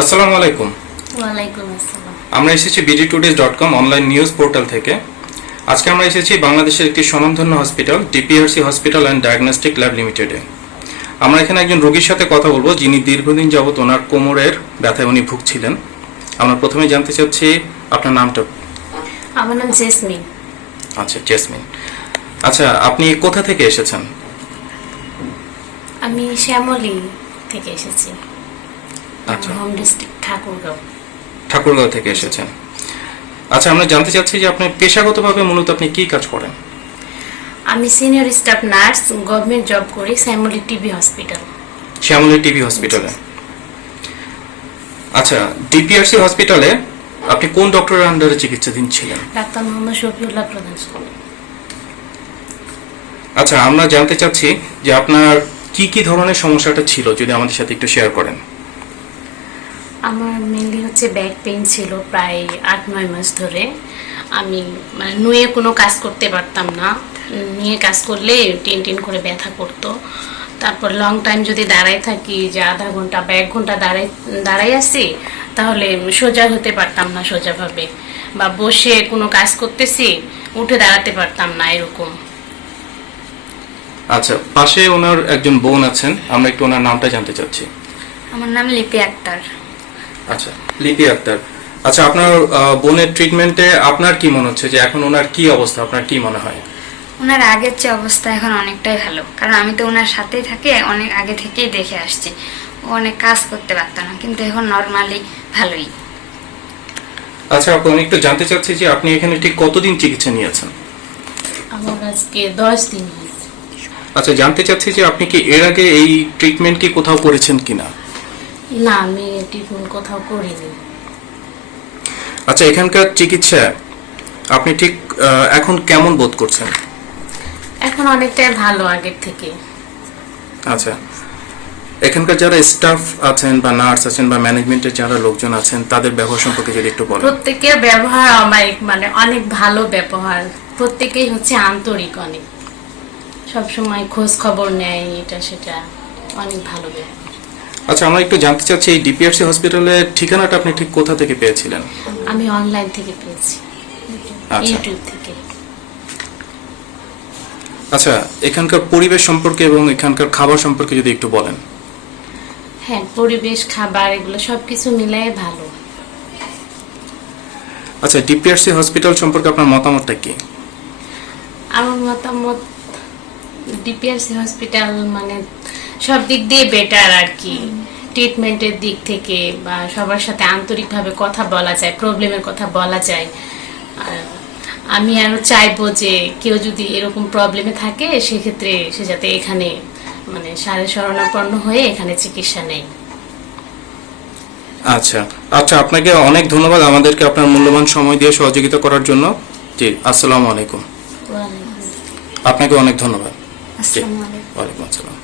আসসালামু আলাইকুম। আমরা এসেছি BD todays dot com online news portal থেকে। আজকে আমরা এসেছি বাংলাদেশের একটি স্বনামধন্য hospital DPRC hospital and diagnostic lab লিমিটেডে আমরা এখানে একজন রোগীর সাথে কথা বলব যিনি দীর্ঘদিন যাবত ওনার কোমরের ব্যথায় উনি ভুগছিলেন। আমরা প্রথমে জানতে চাচ্ছি আপনার নামটা। আমার নাম জেসমিন। আচ্ছা জেসমিন। আচ্ছা আপনি কোথা থেকে এসেছেন? আমি শ্যামলী থেকে এসেছি। Home district Thakurgaon. ঠাকুরগাঁও থেকে এসেছেন। আচ্ছা আমরা জানতে চাচ্ছি যে আপনি পেশাগতভাবে মূলত আপনি কি কাজ করেন? আমি senior staff nurse government job করি Shyamoli TB hospital Shyamoli TV হসপিটালে আচ্ছা ডিপিআরসি হসপিটালে আপনি কোন ডক্টরের আন্ডারে চিকিৎসাধীন ছিলেন? ডাক্তার মোহাম্মদ শফিউল্লাহ প্রধান আচ্ছা আমরা জানতে চাচ্ছি যে আপনার কি কি ধরনের সমস্যাটা ছিল যদি আমাদের সাথে একটু শেয়ার করেন। আমার মেনলি হচ্ছে ব্যাক পেইন ছিল প্রায় আট নয় মাস ধরে। আমি মানে নুয়ে কোনো কাজ করতে পারতাম না। নিয়ে কাজ করলে টিন টিন করে ব্যথা করতো। তারপর লং টাইম যদি দাঁড়াই থাকি যে আধা ঘণ্টা বা এক ঘণ্টা দাঁড়াই দাঁড়াই আসি তাহলে সোজা হতে পারতাম না সোজাভাবে। বা বসে কোনো কাজ করতেছি উঠে দাঁড়াতে পারতাম না এরকম। আচ্ছা পাশে ওনার একজন বোন আছেন। আমরা একটু ওনার নামটা জানতে চাচ্ছি। আমার নাম লিপি আক্তার। আচ্ছা লিপি আক্তার। আচ্ছা আপনার বোনের ট্রিটমেন্টে আপনার কি মনে হচ্ছে যে এখন ওনার কি অবস্থা? আপনার কি মনে হয়? ওনার আগের চেয়ে অবস্থা এখন অনেকটাই ভালো। কারণ আমি তো ওনার সাথেই থাকি অনেক আগে থেকেই দেখে আসছি। ও অনেক কাজ করতে পারতো না কিন্তু এখন নর্মালি ভালোই। আচ্ছা আপু আমি একটু জানতে চাচ্ছি যে আপনি এখানে ঠিক কতদিন চিকিৎসা নিয়েছেন? আমার আজকে দশ দিন আচ্ছা জানতে চাচ্ছি যে আপনি কি এর আগে এই ট্রিটমেন্ট কি কোথাও করেছেন কিনা? না আমি ট্রিটমেন্ট কোথাও করিনি। আচ্ছা এখানকার চিকিৎসা আপনি ঠিক এখন কেমন বোধ করছেন? এখন অনেকটাই ভালো আগের থেকে। আচ্ছা এখানকার যারা স্টাফ আছেন বা নার্স আছেন বা ম্যানেজমেন্টের যারা লোকজন আছেন তাদের ব্যবহার সম্পর্কে যদি একটু বলেন। প্রত্যেকের ব্যবহার আমার মানে অনেক ভালো ব্যবহার। প্রত্যেকেই হচ্ছে আন্তরিক অনেক। সব সময় খোঁজ খবর নেয় এটা সেটা অনেক ভালো ব্যবহার। আচ্ছা আমরা একটু জানতে চাচ্ছি এই ডিপিআরসি হসপিটালের ঠিকানাটা আপনি ঠিক কোথা থেকে পেয়েছিলেন? আমি অনলাইন থেকে পেয়েছি। আচ্ছা। ইউটিউব থেকে। আচ্ছা এখানকার পরিবেশ সম্পর্কে এবং এখানকার খাবার সম্পর্কে যদি একটু বলেন। হ্যাঁ পরিবেশ খাবার এগুলো সব কিছু মিলাই ভালো। আচ্ছা ডিপিআরসি হসপিটাল সম্পর্কে আপনার মতামতটা কি? আমার মতামত ডিপিআরসি হসপিটাল মানে সব দিক দিয়ে বেটার আর কি। ট্রিটমেন্টের দিক থেকে বা সবার সাথে আন্তরিকভাবে কথা বলা যায় প্রবলেমের কথা বলা যায়। আমি আরও চাইব যে কেউ যদি এরকম প্রবলেমে থাকে সেক্ষেত্রে সে যাতে এখানে মানে সারে শরণাপন্ন হয়ে এখানে চিকিৎসা নেয়। আচ্ছা। আচ্ছা আপনাকে অনেক ধন্যবাদ আমাদেরকে আপনার মূল্যবান সময় দিয়ে সহযোগিতা করার জন্য। জি আসসালামু আলাইকুম। আপনাকে অনেক ধন্যবাদ। জি আসসালামু আলাইকুম। ওয়ালাইকুম আসসালাম।